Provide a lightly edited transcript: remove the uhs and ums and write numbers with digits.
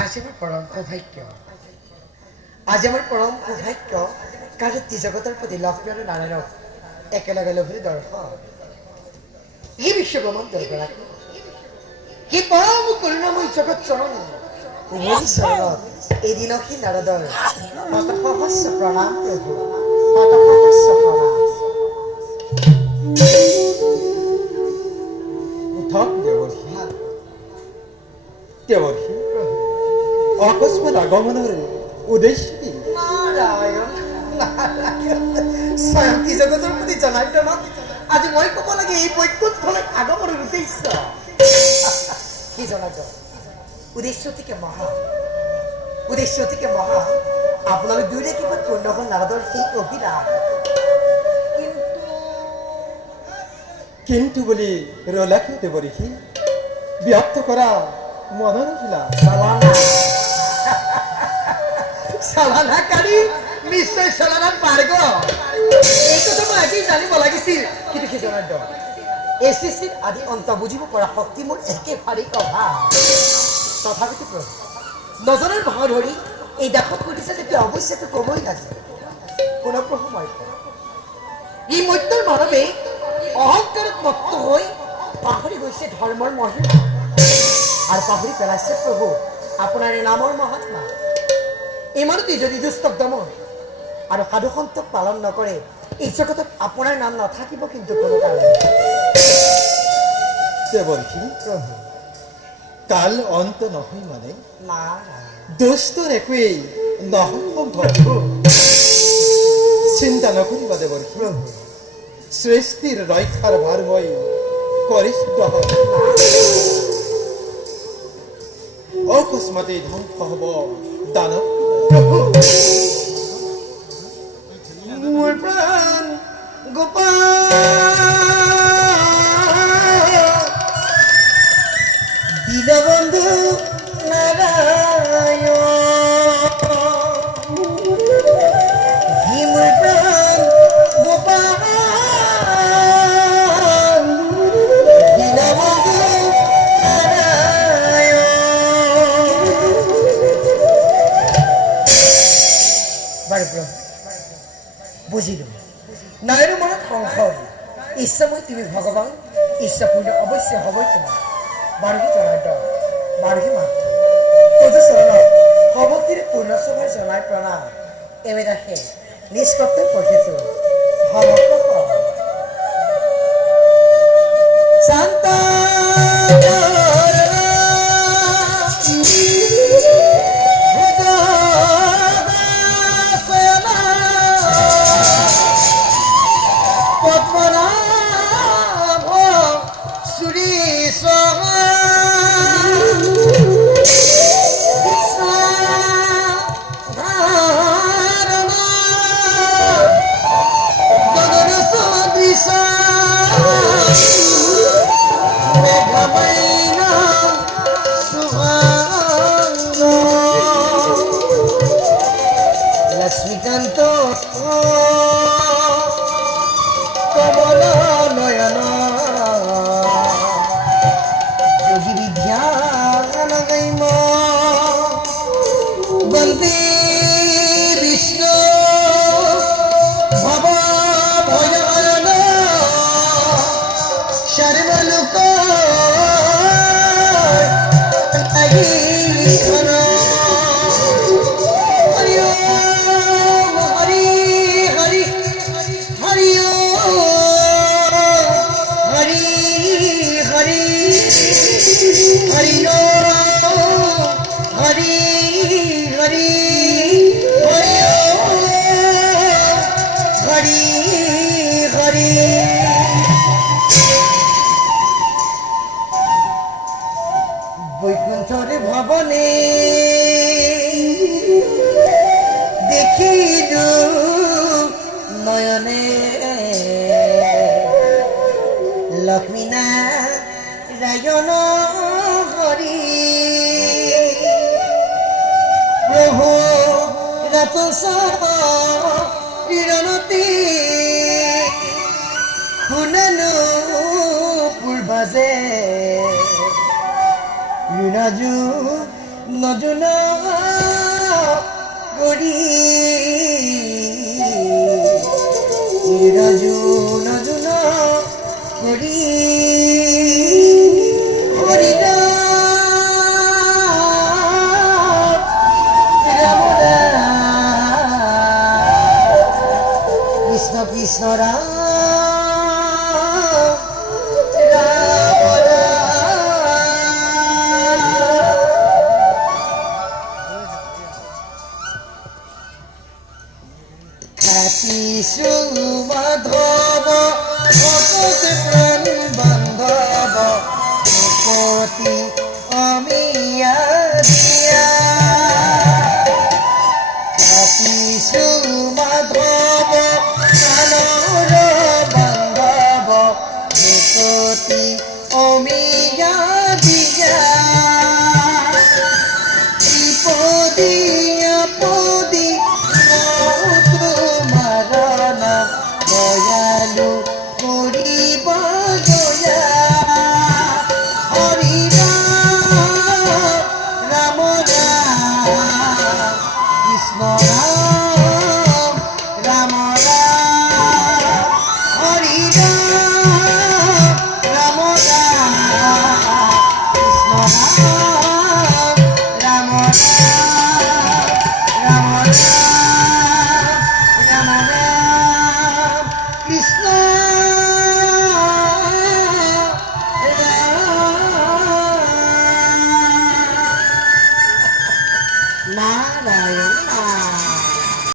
আজি আমার পরম সৌভাগ্য আজি আমার পরম সৌভাগ্য কারণ ত্রিজগতের প্রতি লক্ষ্মী আর নারায়ণক একেলগে লভিৰ দৰ্শন এই বিশ্ব ব্ৰহ্মাণ্ডৰ গৰাকী কি পৰম করুণাময় জগত চৰণ এই চৰণত এদিনক সি নাৰদৰ শতসহস্ৰ প্ৰণাম প্ৰভু শতসহস্ৰ প্ৰণাম উঠক দেৱৰ্ষি দেৱৰ্ষি অকস্মাত আগমনৰ উদ্দেশ্য কি? নাৰায়ণ নাৰায়ণ স্বয়ং ত্ৰিজগতৰ প্ৰতি জনাৰ্দনক আজি মই ক'ব লাগে এই বৈকুণ্ঠলৈ আগমনৰ উদ্দেশ্য কি জনাৰ্দন উদ্দেশ্য থেকে মহান আপোনালোক দুয়োৰে কিমান পূৰ্ণ হ'ল নাৰদৰ সেই অভিলাষ কিন্তু বুলি ৰলাকে দেৱৰ্ষি ব্যক্ত কৰা মনৰ অভিলাষ চালানাকাৰী নিশ্চয় চালানাত পাৰ্গ এই কথা মই আজি জানিব লাগিছিল কিন্তু কি জনাৰ্দন এই সৃষ্টিৰ আদি অন্ত বুজিব পৰা শক্তি মোৰ একেবাৰেই অভাৱ তথাপিতো প্ৰভু নজনাৰ ভাও ধৰি এই দাসত সুধিছে যে অৱশ্যেতো ক'বই লাগে পুনৰ প্ৰভু মই এই মত্যৰ মানৱে অহংকাৰত মত্ত হৈ পাহৰি গৈছে ধৰ্মৰ মহিমা আৰু পাহৰি পেলাইছে প্ৰভু আপোনাৰ এই নামৰ মহাত্মা ইমানতে যদি দুষ্টক দমন আৰু সাধু সন্তক পালন নকৰে এই জগতত আপোনাৰ নাম নাথাকিব কিন্তু কোনো কাৰণে দেৱৰ্ষি প্ৰভু কাল অন্ত নহয় মানে নাৰায়ণ দুষ্টৰ একোৱেই নহয় সম্ভৱ চিন্তা নকৰিবা দেৱৰ্ষি প্ৰভু সৃষ্টিৰ ৰক্ষাৰ ভাৰ মই কৰিছো গ্ৰহণ অকস্মাতে ধ্বংস হব দানৱ মোৰ প্ৰাণ গোপাল দীনবন্ধু নাৰায়ণ হি মোৰ প্ৰাণ গোপাল দীনবন্ধু নাৰায়ণ বাৰু প্ৰভু বুজিলো নাৰায়ণ মনত সংশয় ইচ্ছাময় তুমি ভগৱান ইচ্ছাপূৰ্ণ অৱশ্যে হ'বই তোমাৰ বাৰহী জনাৰ্দন বাৰহী মাতৃ প্ৰভু চৰণত সভক্তিৰে পূৰ্ণ সভাৰ জনাই প্ৰণাম এমেদাসে নিষ্কপ্ত পঠিছো শান্তা লক্ষ্মীকান্ত কমল নয়ন যোগী বিদ্যান গৈম বন্দে বিষ্ণু ভৱ ভয়ন সর্বলোক বৈকুণ্ঠরে ভবনে দেখিলু নয়নে লক্ষ্মী নারায়ণ হরি প্রভু রাতনতি শুনানো পূৰ্বজে ঋণজু নজুন গৰি ৰাজু নজুন গৰি হৰি কৃষ্ণ কৃষ্ণ ৰাম ৰাম খাটিছো মাধৱ ভকত প্ৰাণ বান্ধৱ ভকতি অমিয়া দিয়া